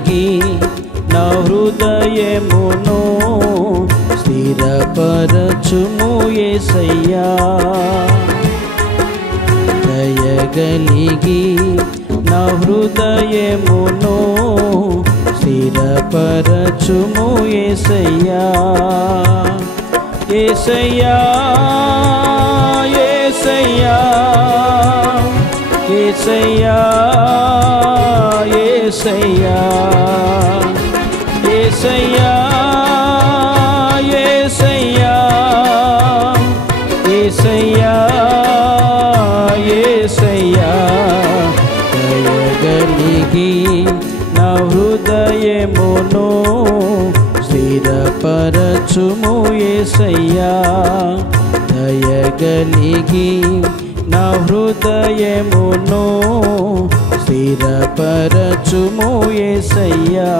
దయగలిగి నా హృదయమును స్థిరపరచుము యేసయ్యా. దయగలిగి నా హృదయమును స్థిరపరచుము యేసయ్యా. యేసయ్యా యేసయ్యా యేసయ్యా యేసయ్యా యేసయ్యా యేసయ్యా యేసయ్యా యేసయ్యా. దయగలిగి నా హృదయమును స్థిరపరచుము యేసయ్యా. దయగలిగి నా హృదయమును స్థిరపరచుము యేసయ్యా.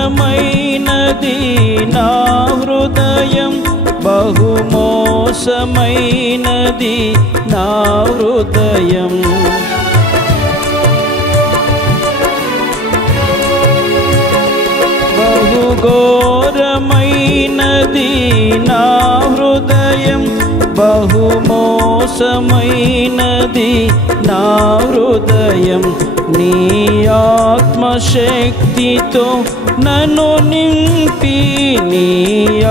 బహుఘోరమైనది నా హృదయం, బహుమోసమైనది నా హృదయం. బహుఘోరమైనది నా హృదయం, బహుమోసమైనది నా హృదయం. నీ ఆత్మశక్తితో నన్ను నింపి, నీ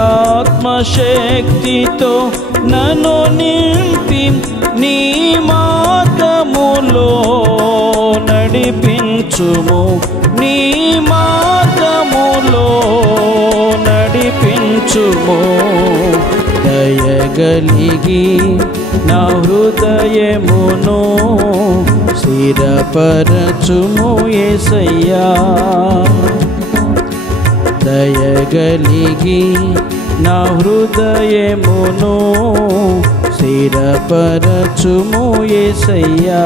ఆత్మశక్తితో నన్ను నింపి, నీ మార్గములో నడిపించుము, నీ మార్గములో నడిపించుము. దయగలిగి నా హృదయమును స్థిరపరచుము యేసయ్యా. దయగలిగి నా హృదయమును స్థిరపరచుము యేసయ్యా.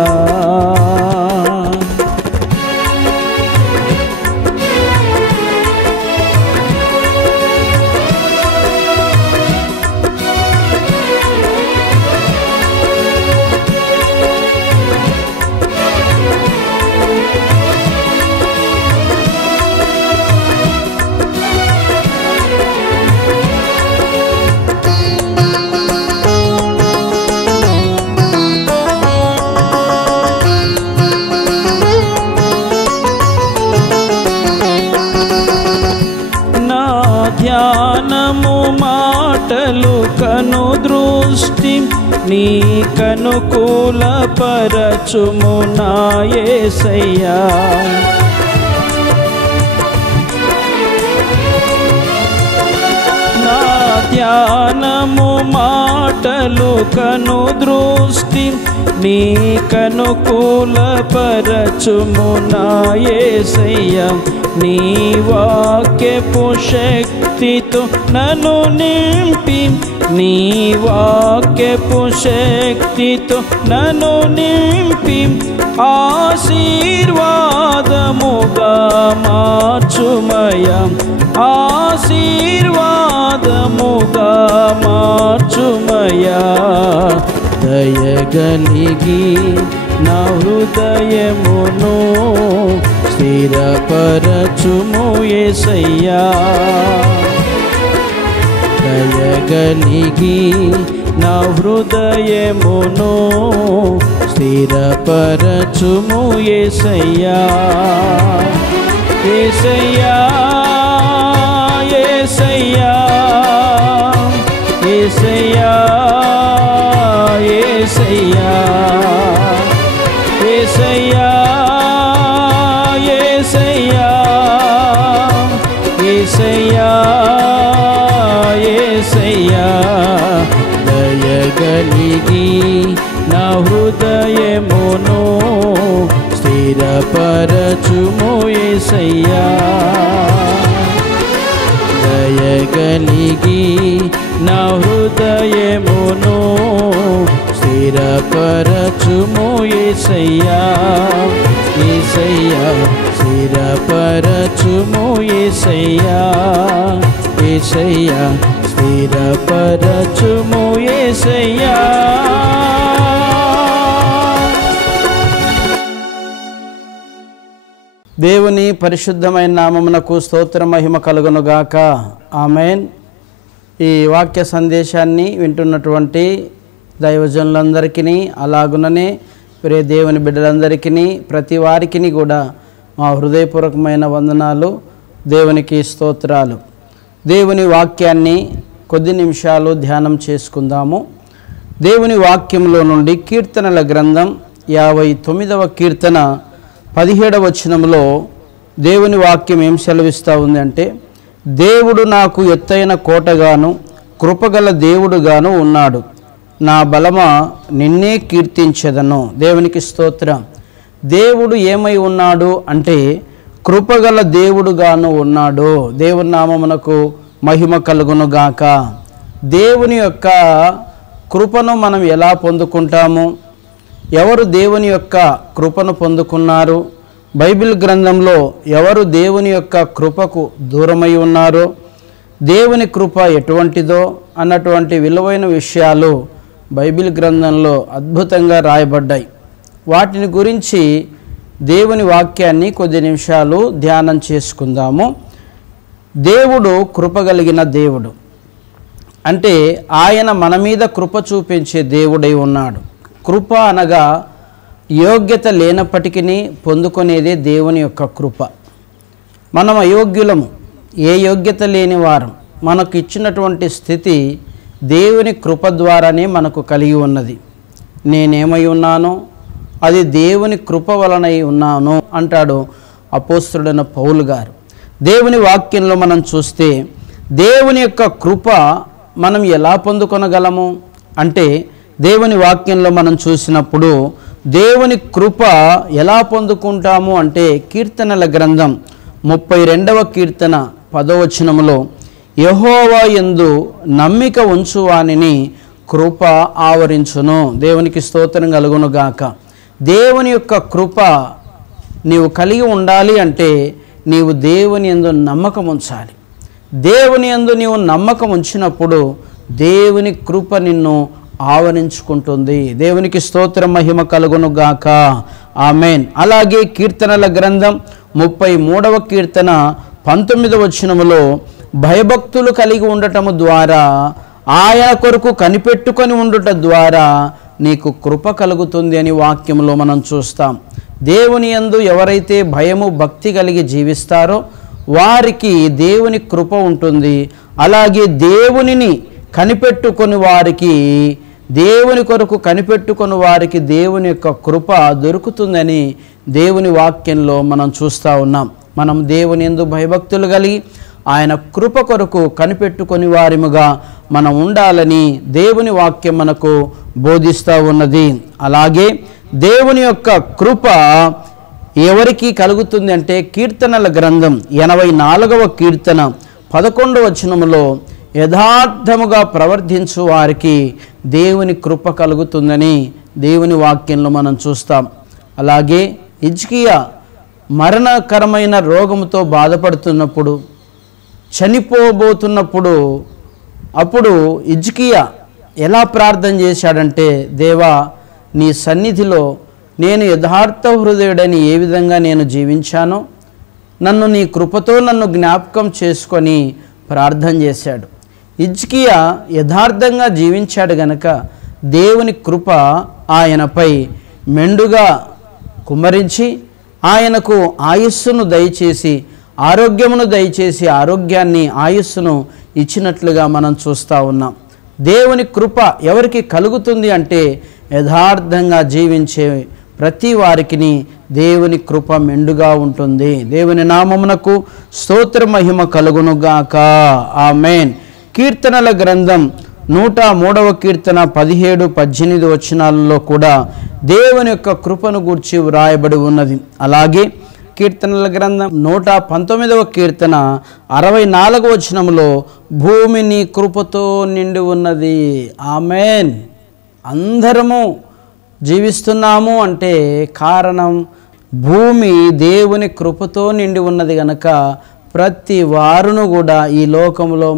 ధ్యానము మాటలు కను దృష్టి నీ కనుకూలపరచుము నా యేసయ్యా. నా ధ్యానము మాటలు కను దృష్టి నీ కనుకూలపరచుము నా యేసయ్యా. నీ వాక్యపు శక్తితో నన్ను నింపి, నీ వాక్యపు శక్తితో నన్ను నింపి, ఆశీర్వాదముగా మార్చుమయ్యా, ఆశీర్వాదముగా మార్చుమయ్యా. దయగలిగి నా హృదయమును స్థిరపరచుము యేసయ్యా. దయగలిగి నా హృదయమును స్థిరపరచుము యేసయ్యా. యేసయ్యా యేసయ్యా యేసయ్యా యేసయ్యా యేసయ్యా యేసయ్యా యేసయ్యా యేసయ్యా. దయగలిగి స్థిరపరచుము యేసయ్యా దయగలిగి నా హృదయమును స్థిరపరచుము యేసయ్యా యేసయ్యా స్థిరపరచుము యేసయ్యా యేసయ్యా స్థిరపరచుము యేసయ్యా. దేవుని పరిశుద్ధమైన నామమునకు స్తోత్ర మహిమ కలుగునుగాక. ఆమెన్. ఈ వాక్య సందేశాన్ని వింటున్నటువంటి దైవజనులందరికీ అలాగుననే ప్రియ దేవుని బిడ్డలందరికీ ప్రతి వారికి కూడా మా హృదయపూర్వకమైన వందనాలు, దేవునికి స్తోత్రాలు. దేవుని వాక్యాన్ని కొద్ది నిమిషాలు ధ్యానం చేసుకుందాము. దేవుని వాక్యంలో నుండి కీర్తనల గ్రంథం 59వ కీర్తన 17వ వచనంలో దేవుని వాక్యం ఏం సెలవిస్తూ ఉంది అంటే, దేవుడు నాకు ఎత్తైన కోటగాను కృపగల దేవుడుగాను ఉన్నాడు, నా బలమా నిన్నే కీర్తించెదను. దేవునికి స్తోత్రం. దేవుడు ఏమై ఉన్నాడు అంటే కృపగల దేవుడుగాను ఉన్నాడు. దేవుని నామమునకు మహిమ కలుగునుగాక. దేవుని యొక్క కృపను మనం ఎలా పొందుకుంటాము? ఎవరు దేవుని యొక్క కృపను పొందుకున్నారు? బైబిల్ గ్రంథంలో ఎవరు దేవుని యొక్క కృపకు దూరమై ఉన్నారో, దేవుని కృప ఎటువంటిదో అన్నటువంటి విలువైన విషయాలు బైబిల్ గ్రంథంలో అద్భుతంగా రాయబడ్డాయి. వాటిని గురించి దేవుని వాక్యాన్ని కొద్ది నిమిషాలు ధ్యానం చేసుకుందాము. దేవుడు కృపగలిగిన దేవుడు అంటే ఆయన మన మీద కృప చూపించే దేవుడై ఉన్నాడు. కృప అనగా యోగ్యత లేనప్పటికీ పొందుకునేదే దేవుని యొక్క కృప. మనం అయోగ్యులము, ఏ యోగ్యత లేని వారం. మనకు ఇచ్చినటువంటి స్థితి దేవుని కృప ద్వారానే మనకు కలిగి ఉన్నది. నేనేమై ఉన్నానో అది దేవుని కృప వలనై ఉన్నాను అంటాడు అపోస్తలుడైన పౌలు గారు. దేవుని వాక్యంలో మనం చూస్తే దేవుని యొక్క కృప మనం ఎలా పొందుకొనగలము అంటే, దేవుని వాక్యంలో మనం చూసినప్పుడు దేవుని కృప ఎలా పొందుకుంటాము అంటే, కీర్తనల గ్రంథం 32వ కీర్తన 10వ వచనములో, యెహోవా యందు నమ్మిక ఉంచువానిని కృప ఆవరించును. దేవునికి స్తోత్రం కలుగునుగాక. దేవుని యొక్క కృప నీవు కలిగి ఉండాలి అంటే నీవు దేవుని యందు నమ్మకం ఉంచాలి. దేవుని యందు నీవు నమ్మకం ఉంచినప్పుడు దేవుని కృప నిన్ను ఆవరించుకుంటుంది. దేవునికి స్తోత్ర మహిమ కలుగునుగాక. ఆమెన్. అలాగే కీర్తనల గ్రంథం 33వ కీర్తన 19వ వచనములో, భయభక్తులు కలిగి ఉండటము ద్వారా, ఆయన కొరకు కనిపెట్టుకొని ఉండుట ద్వారా నీకు కృప కలుగుతుంది అని వాక్యంలో మనం చూస్తాం. దేవుని యందు ఎవరైతే భయము భక్తి కలిగి జీవిస్తారో వారికి దేవుని కృప ఉంటుంది. అలాగే దేవునిని కనిపెట్టుకొని వారికి, దేవుని కొరకు కనిపెట్టుకొని వారికి దేవుని యొక్క కృప దొరుకుతుందని దేవుని వాక్యంలో మనం చూస్తూ ఉన్నాం. మనం దేవుని యందు భయభక్తులు కలిగి ఆయన కృప కొరకు కనిపెట్టుకొని వారిముగా మనం ఉండాలని దేవుని వాక్యం మనకు బోధిస్తూ ఉన్నది. అలాగే దేవుని యొక్క కృప ఎవరికి కలుగుతుంది అంటే, కీర్తనల గ్రంథం 84వ కీర్తన 11వ వచనములో, యథార్థముగా ప్రవర్తించు వారికి దేవుని కృప కలుగుతుందని దేవుని వాక్యంలో మనం చూస్తాం. అలాగే హిజ్కియా మరణకరమైన రోగముతో బాధపడుతున్నప్పుడు, చనిపోబోతున్నప్పుడు, అప్పుడు హిజ్కియా ఎలా ప్రార్థన చేశాడంటే, దేవా నీ సన్నిధిలో నేను యథార్థ హృదయుడని ఏ విధంగా నేను జీవించానో నన్ను నీ కృపతో నన్ను జ్ఞాపకం చేసుకొని ప్రార్థన చేశాడు. హిజ్కియా యథార్థంగా జీవించాడు గనక దేవుని కృప ఆయనపై మెండుగా కుమ్మరించి ఆయనకు ఆయుస్సును దయచేసి, ఆరోగ్యమును దయచేసి, ఆరోగ్యాన్ని ఆయుస్సును ఇచ్చినట్లుగా మనం చూస్తూ ఉన్నాం. దేవుని కృప ఎవరికి కలుగుతుంది అంటే, యథార్థంగా జీవించే ప్రతి వారికి దేవుని కృప మెండుగా ఉంటుంది. దేవుని నామమునకు స్తోత్ర మహిమ కలుగునుగాక. ఆమెన్. కీర్తనల గ్రంథం 103వ కీర్తన 17-18 వచనాలలో కూడా దేవుని యొక్క కృపను గూర్చి వ్రాయబడి ఉన్నది. అలాగే కీర్తనల గ్రంథం 119వ కీర్తన 64వ వచనములో భూమి నీ కృపతో నిండి ఉన్నది. ఆమేన్. అందరము జీవిస్తున్నాము అంటే కారణం భూమి దేవుని కృపతో నిండి ఉన్నది గనక ప్రతి వారును కూడా ఈ లోకంలో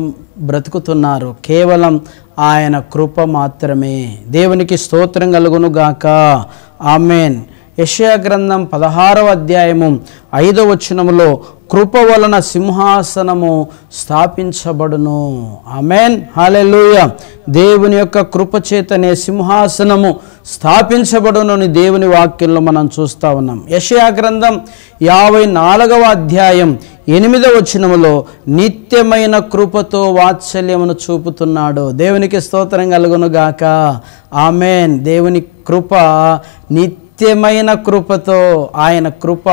బ్రతుకుతున్నారు కేవలం ఆయన కృప మాత్రమే. దేవునికి స్తోత్రం కలుగును గాక. ఆమేన్. యెషయా గ్రంథం 16వ అధ్యాయము 5వ వచనములో కృప వలన సింహాసనము స్థాపించబడును. ఆమేన్. హల్లెలూయా. దేవుని యొక్క కృప చేతనే సింహాసనము స్థాపించబడును అని దేవుని వాక్యంలో మనం చూస్తూ ఉన్నాం. యెషయా గ్రంథం 54వ అధ్యాయం 8వ వచనములో నిత్యమైన కృపతో వాత్సల్యమును చూపుతున్నాడు. దేవునికి స్తోత్రం కలుగును గాక. ఆమేన్. దేవుని కృప నిత్యమైన కృపతో, ఆయన కృప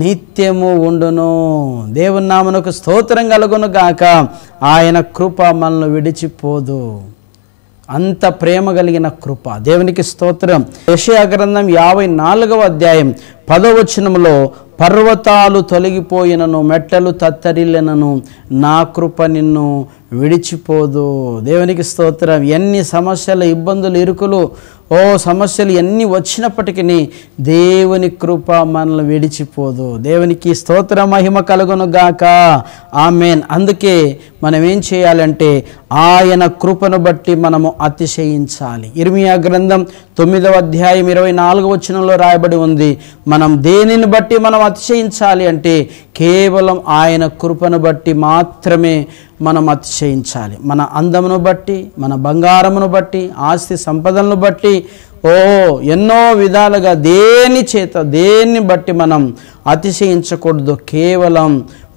నిత్యము ఉండును. దేవుని నామమునకు స్తోత్రం కలుగును గాక. ఆయన కృప మనల్ని విడిచిపోదు. అంత ప్రేమ కలిగిన కృప. దేవునికి స్తోత్రం. యెషయా గ్రంథం 54వ అధ్యాయం 10వ వచనములో పర్వతాలు తొలగిపోయినను మెట్టలు తత్తరిల్లెనను నా కృప నిన్ను విడిచిపోదు. దేవునికి స్తోత్రం. ఎన్ని సమస్యలు, ఇబ్బందులు, ఇరుకులు, సమస్యలు ఎన్ని వచ్చినప్పటికీ దేవుని కృప మనల్ని విడిచిపోదు. దేవునికి స్తోత్ర మహిమ కలుగును గాక. ఆమేన్. అందుకే మనం ఏం చేయాలంటే ఆయన కృపను బట్టి మనము అతిశయించాలి. ఇర్మియా గ్రంథం 9వ అధ్యాయం 24వ వచనంలో రాయబడి ఉంది, మనం దేనిని బట్టి మనం అతిశయించాలి అంటే కేవలం ఆయన కృపను బట్టి మాత్రమే మనం అతిశయించాలి. మన అందమును బట్టి, మన బంగారమును బట్టి, ఆస్తి సంపదలను బట్టి, ఎన్నో విధాలుగా దేన్ని బట్టి మనం అతిశయించకూడదు. కేవలం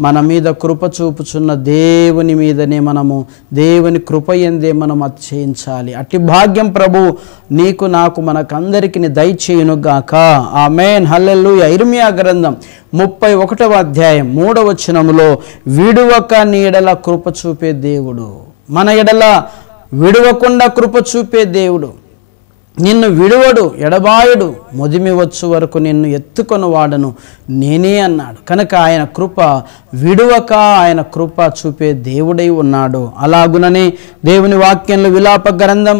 మన మీద కృప చూపుచున్న దేవుని మీదనే మనము, దేవుని కృప యందే మనం అతిశయించాలి. అట్టి భాగ్యం ప్రభు నీకు నాకు మనకందరికి దయచేయును గాక. ఆమేన్. హల్లెలూయా. ఇర్మియా గ్రంథం 31వ అధ్యాయం 3వ వచనములో విడువక నీ ఎడల కృప చూపే దేవుడు, మన ఎడల విడువకుండా కృప చూపే దేవుడు, నిన్ను విడువడు, ఎడబాయుడు, ముదిమి వచ్చు వరకు నిన్ను ఎత్తుకొని వాడను నేనే అన్నాడు. కనుక ఆయన కృప విడువక ఆయన కృప చూపే దేవుడై ఉన్నాడు. అలాగుననే దేవుని వాక్యంలో విలాప గ్రంథం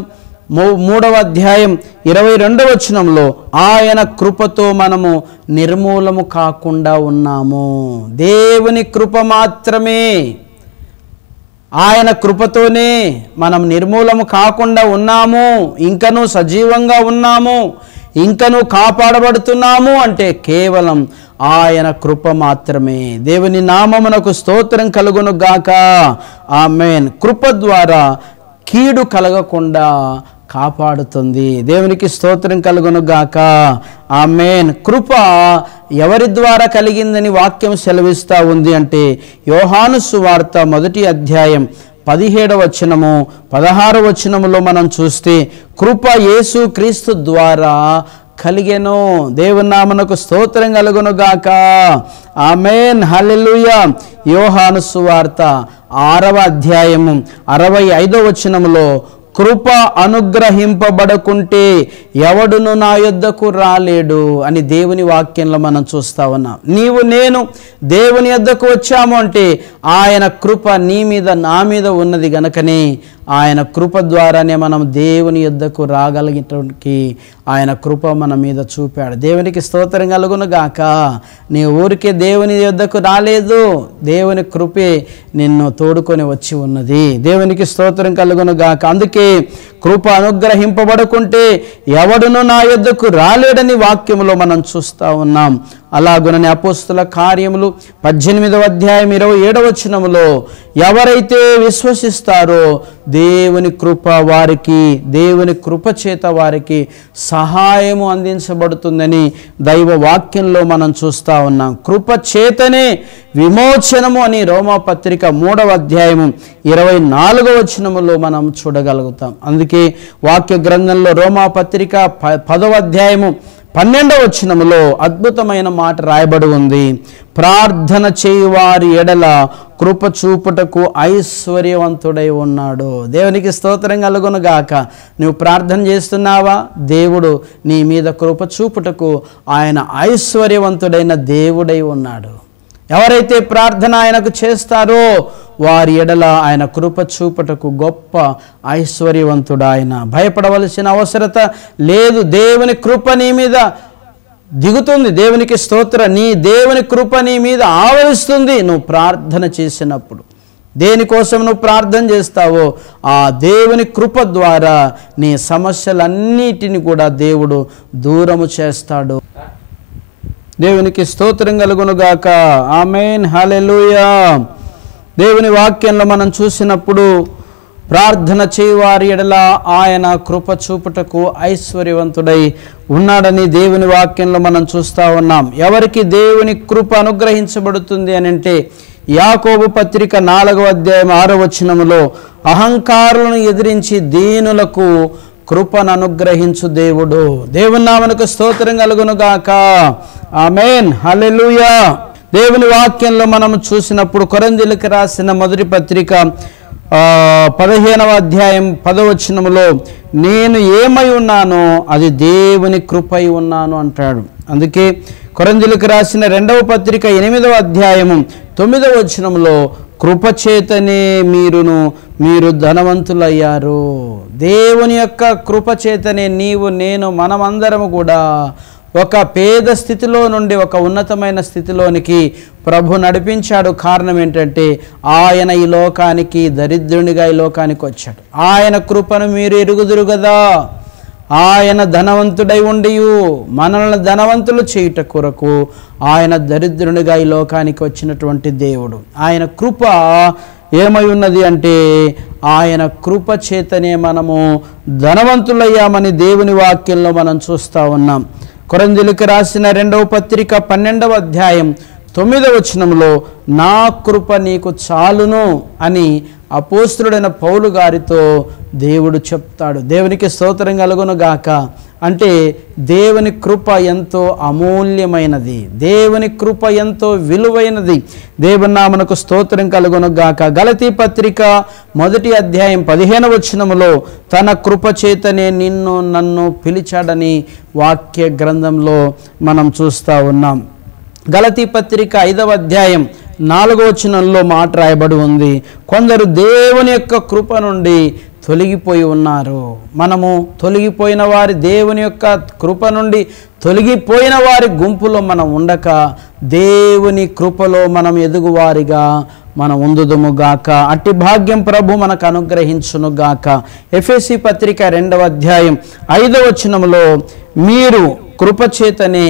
3వ అధ్యాయం 22వ వచనంలో ఆయన కృపతో మనము నిర్మూలము కాకుండా ఉన్నాము. దేవుని కృప మాత్రమే, ఆయన కృపతోనే మనం నిర్మూలము కాకుండా ఉన్నాము, ఇంకనూ సజీవంగా ఉన్నాము, ఇంకనూ కాపాడబడుతున్నాము అంటే కేవలం ఆయన కృప మాత్రమే. దేవుని నామమునకు స్తోత్రం కలుగును గాక. ఆమేన్. కృప ద్వారా కీడు కలగకుండా కాపాడుతుంది. దేవునికి స్తోత్రం కలుగును గాక. ఆమేన్. కృప ఎవరి ద్వారా కలిగిందని వాక్యం సెలవిస్తూ ఉంది అంటే యోహాను సువార్త 1వ అధ్యాయం 17వ వచనము 16వ వచనములో మనం చూస్తే కృప యేసు క్రీస్తు ద్వారా కలిగెను. దేవుని నామమునకు స్తోత్రం కలుగును గాక. ఆమేన్. హల్లెలూయా. యోహాను సువార్త 6వ అధ్యాయము 65వ వచనములో కృప అనుగ్రహింపబడకుంటే ఎవడును నా యొద్దకు రాలేడు అని దేవుని వాక్యంలో మనం చూస్తా ఉన్నాం. నీవు నేను దేవుని యొద్దకు వచ్చాము అంటే ఆయన కృప నీ మీద నా మీద ఉన్నది గనుకనే ఆయన కృప ద్వారానే మనం దేవుని యొద్దకు రాగలిగేటకి ఆయన కృప మన మీద చూపాడు. దేవునికి స్తోత్రం కలుగును గాక. నీ ఊరికే దేవుని యొద్దకు రాలేదు, దేవుని కృపే నిన్ను తోడుకొని వచ్చి ఉన్నది. దేవునికి స్తోత్రం కలుగును గాక. అందుకే కృప అనుగ్రహింపబడకుంటే ఎవడును నా యొద్దకు రాలేడని వాక్యములో మనం చూస్తూ ఉన్నాం. అలాగునని అపోస్తుల కార్యములు 18వ అధ్యాయం 27వ వచనములో ఎవరైతే విశ్వసిస్తారో దేవుని కృప వారికి, దేవుని కృప చేత వారికి సహాయము అందించబడుతుందని దైవ వాక్యంలో మనం చూస్తూ ఉన్నాం. కృప చేతనే విమోచనము అని రోమాపత్రిక 3వ అధ్యాయము 24వ వచనములో మనం చూడగలుగుతాం. అందుకే వాక్య గ్రంథంలో రోమాపత్రిక 10వ అధ్యాయము 12వ వచనములో అద్భుతమైన మాట రాయబడి ఉంది. ప్రార్థన చేయువారి ఎడల కృప చూపుటకు ఐశ్వర్యవంతుడై ఉన్నాడు. దేవునికి స్తోత్రం కలుగును గాక. నువ్వు ప్రార్థన చేస్తున్నావా? దేవుడు నీ మీద కృప చూపుటకు ఆయన ఐశ్వర్యవంతుడైన దేవుడై ఉన్నాడు. ఎవరైతే ప్రార్థన ఆయనకు చేస్తారో వారి ఎడల ఆయన కృప చూపుటకు గొప్ప ఐశ్వర్యవంతుడు ఆయన. భయపడవలసిన అవసరత లేదు. దేవుని కృప నీ మీద దిగుతుంది. దేవునికి స్తోత్రం. దేవుని కృప నీ మీద ఆవరిస్తుంది నువ్వు ప్రార్థన చేసినప్పుడు. దేనికోసం నువ్వు ప్రార్థన చేస్తావో ఆ దేవుని కృప ద్వారా నీ సమస్యలన్నిటిని కూడా దేవుడు దూరము చేస్తాడు. దేవునికి స్తోత్రం కలుగునుగాక. ఆమేన్, హల్లెలూయా. దేవుని వాక్యంలో మనం చూసినప్పుడు ప్రార్థన చేయువారి ఎడల ఆయన కృప చూపుటకు ఐశ్వర్యవంతుడై ఉన్నాడని దేవుని వాక్యంలో మనం చూస్తూ ఉన్నాం. ఎవరికి దేవుని కృప అనుగ్రహించబడుతుంది అని అంటే యాకోబు పత్రిక 4వ అధ్యాయం 6వ వచనములో అహంకారులను ఎదిరించి దీనులకు కృపను అనుగ్రహించు దేవుడు. దేవుని నామమునకు స్తోత్రం కలుగును గాక. ఆమేన్, హల్లెలూయా. దేవుని వాక్యంలో మనం చూసినప్పుడు కొరింథీయులకు రాసిన మొదటి పత్రిక 15వ అధ్యాయం 10వ వచనములో నేను ఏమై ఉన్నానో అది దేవుని కృపై ఉన్నాను అంటాడు. అందుకే కొరింథీయులకు రాసిన 2వ పత్రిక 8వ అధ్యాయము 9వ వచనములో కృపచేతనే మీరు ధనవంతులయ్యారు. దేవుని యొక్క కృపచేతనే నీవు నేను మనమందరము కూడా ఒక పేద స్థితిలో నుండి ఒక ఉన్నతమైన స్థితిలోనికి ప్రభు నడిపించాడు. కారణం ఏంటంటే ఆయన ఈ లోకానికి దరిద్రునిగా ఈ లోకానికి వచ్చాడు. ఆయన కృపను మీరు ఎరుగుదురు కదా. ఆయన ధనవంతుడై ఉండియు మనల్ని ధనవంతులు చేయుట కొరకు ఆయన దరిద్రునిగా ఈ లోకానికి వచ్చినటువంటి దేవుడు. ఆయన కృప ఏమై ఉన్నది అంటే ఆయన కృప చేతనే మనము ధనవంతులయ్యామని దేవుని వాక్యంలో మనం చూస్తూ ఉన్నాం. కొరింథీయులకు రాసిన 2వ పత్రిక 12వ అధ్యాయం 9వ వచనంలో నా కృప నీకు చాలును అని అపోస్తలుడైన పౌలు గారితో దేవుడు చెప్తాడు. దేవునికి స్తోత్రం కలుగును గాక. అంటే దేవుని కృప ఎంతో అమూల్యమైనది. దేవుని కృప ఎంతో విలువైనది. దేవుని నామమునకు స్తోత్రం కలుగును గాక. గలతీ పత్రిక 1వ అధ్యాయం 15వ వచనములో తన కృప చేతనే నిన్ను నన్ను పిలిచాడని వాక్య గ్రంథంలో మనం చూస్తూ ఉన్నాం. గలతీ పత్రిక 5వ అధ్యాయం 4వ వచనంలో మాట రాయబడి ఉంది. కొందరు దేవుని యొక్క కృప నుండి తొలగిపోయి ఉన్నారు. మనము తొలగిపోయిన వారి దేవుని యొక్క కృప నుండి తొలగిపోయిన వారి గుంపులో మనం ఉండక దేవుని కృపలో మనం ఎదుగువారిగా మనం ఉందుదుము గాక. అట్టి భాగ్యం ప్రభు మనకు అనుగ్రహించును గాక. ఎఫెసీ పత్రిక 2వ అధ్యాయం 5వ వచనములో మీరు కృపచేతనే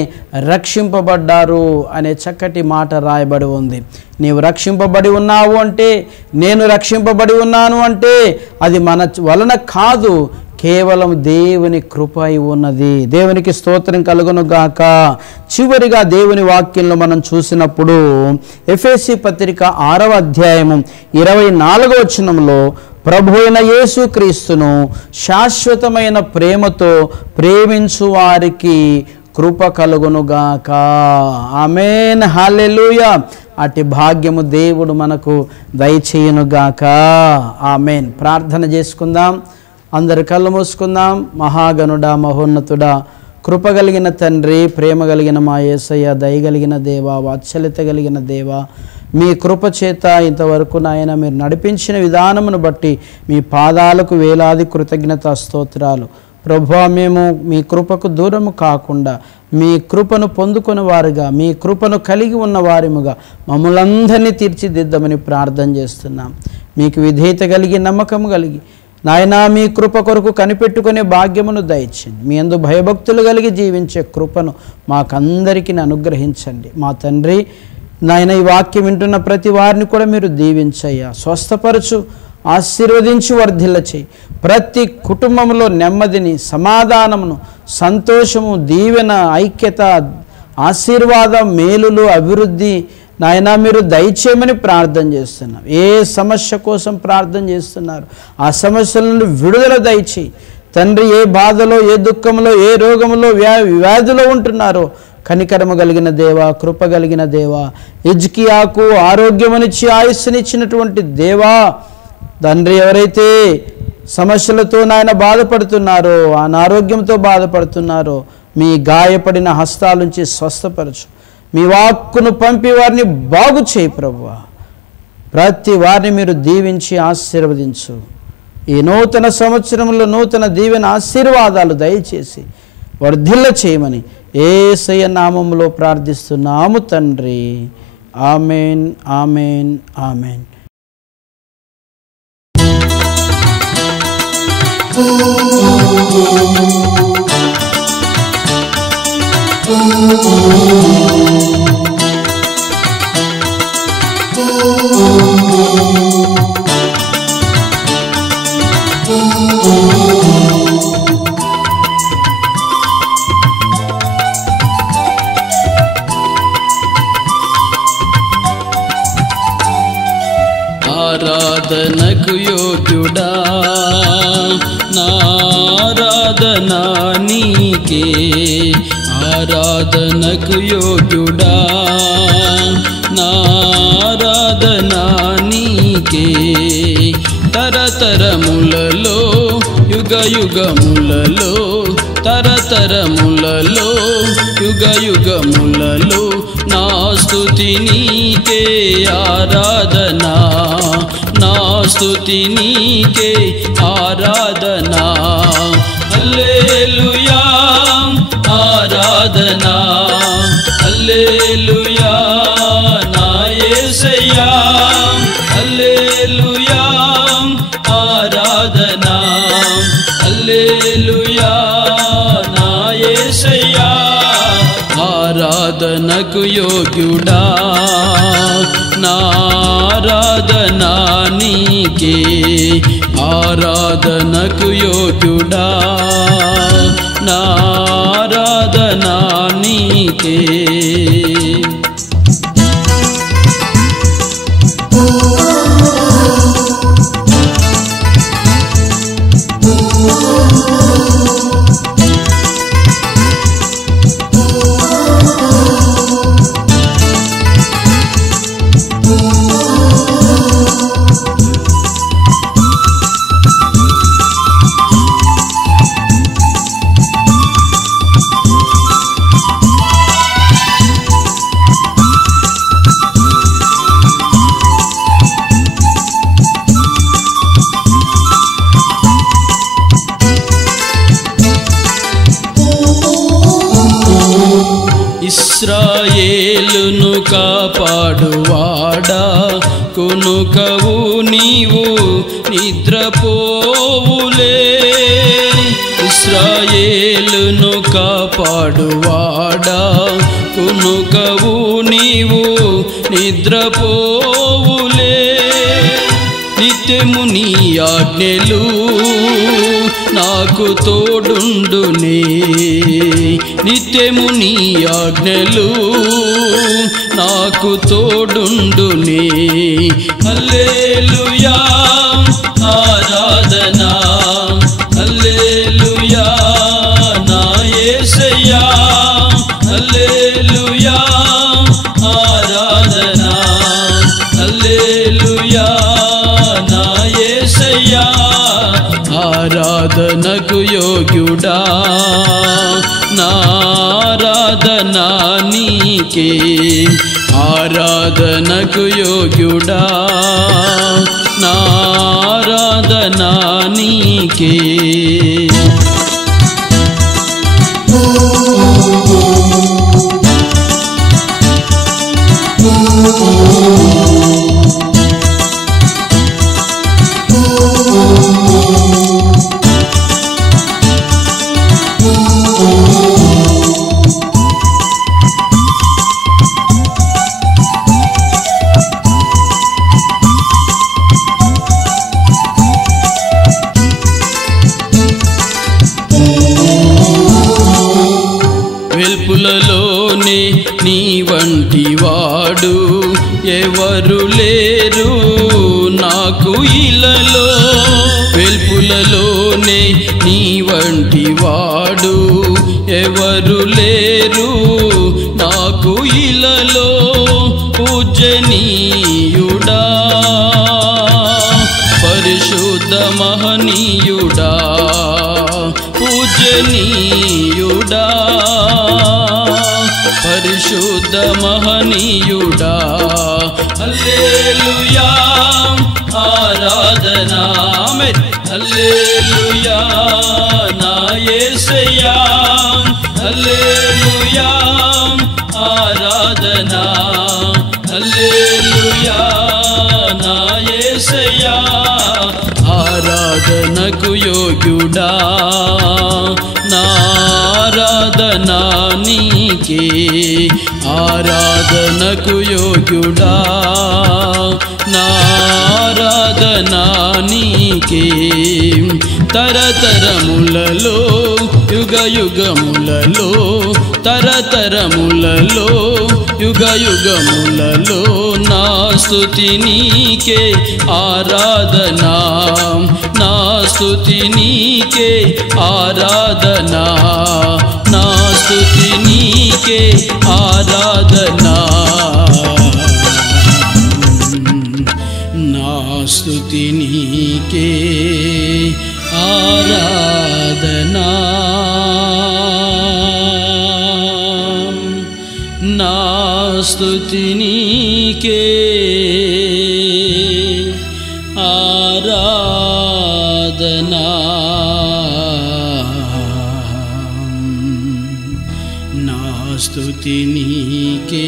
రక్షింపబడ్డారు అనే చక్కటి మాట రాయబడి ఉంది. నీవు రక్షింపబడి ఉన్నావు అంటే, నేను రక్షింపబడి ఉన్నాను అంటే అది మన వలన కాదు, కేవలం దేవుని కృప అయి ఉన్నది. దేవునికి స్తోత్రం కలుగును గాక. చివరిగా దేవుని వాక్యంలో మనం చూసినప్పుడు ఎఫెసీ పత్రిక 6వ అధ్యాయము 24వ వచనంలో ప్రభు అయిన యేసుక్రీస్తును శాశ్వతమైన ప్రేమతో ప్రేమించు వారికి కృప కలుగునుగాక. ఆమేన్, హల్లెలూయా. అట్టి భాగ్యము దేవుడు మనకు దయచేయునుగాక. ఆమేన్. ప్రార్థన చేసుకుందాం. అందరు కళ్ళు మూసుకుందాం. మహాగణుడా, మహోన్నతుడా, కృప కలిగిన తండ్రి, ప్రేమ కలిగిన మా యేసయ్య, దయగలిగిన దేవా, వాత్సల్యత కలిగిన దేవా, మీ కృప చేత ఇంతవరకు నాయన మీరు నడిపించిన విధానమును బట్టి మీ పాదాలకు వేలాది కృతజ్ఞత స్తోత్రాలు. ప్రభువా, మేము మీ కృపకు దూరము కాకుండా మీ కృపను పొందుకుని వారుగా, మీ కృపను కలిగి ఉన్న వారిముగా మమ్మల్ందరినీ తీర్చిదిద్దమని ప్రార్థన చేస్తున్నాం. మీకు విధేయత కలిగి, నమ్మకం కలిగి నాయనా మీ కృప కొరకు కనిపెట్టుకునే భాగ్యమును దయచేయండి. మీ యందు భయభక్తులు కలిగి జీవించే కృపను మాకందరికీ అనుగ్రహించండి. మా తండ్రి నాయన, ఈ వాక్యం వింటున్న ప్రతి వారిని కూడా మీరు దీవించయ్యా, స్వస్థపరచు, ఆశీర్వదించి వర్ధిల్ల చేయి. ప్రతి కుటుంబంలో నెమ్మదిని, సమాధానమును, సంతోషము, దీవెన, ఐక్యత, ఆశీర్వాదం, మేలులు, అభివృద్ధి నాయన మీరు దయచేయమని ప్రార్థన చేస్తున్నాం. ఏ సమస్య కోసం ప్రార్థన చేస్తున్నారు ఆ సమస్యల నుండి విడుదల దయచేయి. తండ్రి ఏ బాధలో, ఏ దుఃఖంలో, ఏ రోగంలో, వ్యాధిలో ఉంటున్నారో కనికరము కలిగిన దేవా, కృప కలిగిన దేవా, హిజ్కియాకు ఆరోగ్యమునిచ్చి ఆయుస్సునిచ్చినటువంటి దేవా తండ్రి, ఎవరైతే సమస్యలతో నాయన బాధపడుతున్నారో, అనారోగ్యంతో బాధపడుతున్నారో మీ గాయపడిన హస్తాల నుంచి స్వస్థపరచు. మీ వాక్కును పంపి వారిని బాగు చేయి ప్రభువా. ప్రతి వారిని మీరు దీవించి ఆశీర్వదించు. ఈ నూతన సంవత్సరంలో నూతన దీవెన ఆశీర్వాదాలు దయచేసి వర్ధిల్ల చేయమని యేసయ్య నామములో ప్రార్థిస్తున్నాము తండ్రి. Amen, amen, amen. ఆరాధనకు యోగ్యుడా, నారాధనా నీకే. ఆరాధనకు యోగ్యుడా, నారాధనా నీకే. తరతరములలో, యుగ యుగములలో, తరతరములలో, యుగ యుగములలో నా స్తుతి నీకే ఆరాధనా, నా స్తుతి నీకే ఆరాధనా. హల్లెలూయా ఆరాధనా, హల్లెలూయా నా యేసయ్యా, హల్లెలూయా ఆరాధనా, హల్లెలూయా నా యేసయ్యా. ఆరాధనకు యోగ్యుడా, నారాధనా నీకే. ఆరాధనకు యోగ్యుడా, నారాధనా నీకే. ఇశ్రాయేలును కాపాడువాడా, కొనుకవు నీవు నిద్రపోవులే. ఇశ్రాయేలును కాపాడువాడా, కొనుకవు నీవు నిద్రపోవులే. నిత్యము నీ ఆజ్ఞలు నాకు తోడుండునే, నిత్యము నీ ఆజ్ఞలు నాకు తోడుండునే. హల్లెలూయా ఆరాధనా, హల్లెలూయా నా యేసయ్యా, హల్లెలూయా ఆరాధనా, హల్లెలూయా నా యేసయ్యా. ఆరాధనకు యోగ్యుడా, నారాధనా నీకే. ఆరాధనకు యోగ్యుడా, నారాధనా నీకే. వెల్పులలోనే నీ వంటి వాడు ఎవరు లేరు నాకు ఇలలో. వెల్పు వేల్పులలోనే నీ వంటి వాడు ఎవరు లేరు నాకు ఇలలో పూజనీయుడా పరిశుద్ధ మహనీయుడా పూజనీయుడా పరిశుద్ధ మహనీయుడా హల్లెలూయా ఆరాధనా హల్లెలూయా నా యేసయ్యా హల్లెలూయా ఆరాధనా హల్లెలూయా నా యేసయ్యా ఆరాధనకు యోగ్యుడా నా ఆరాధనా నీకే ఆరాధనకు యోగ్యుడా నా ఆరాధనా నీకే తరతరములలో యుగయుగములలో తరతరములలో యుగయుగములలో నా స్తుతి నీకే ఆరాధనా నా స్తుతి నీకే ఆరాధనా నా స్తుతి నీకే ఆరాధనా నా స్తుతి నీకే ఆరాధనా నా స్తుతి నీకే ఆరాధనా నా స్తుతి నీకే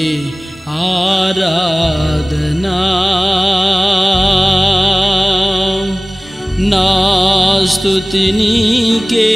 ఆరాధనా నా స్తుతి నీకే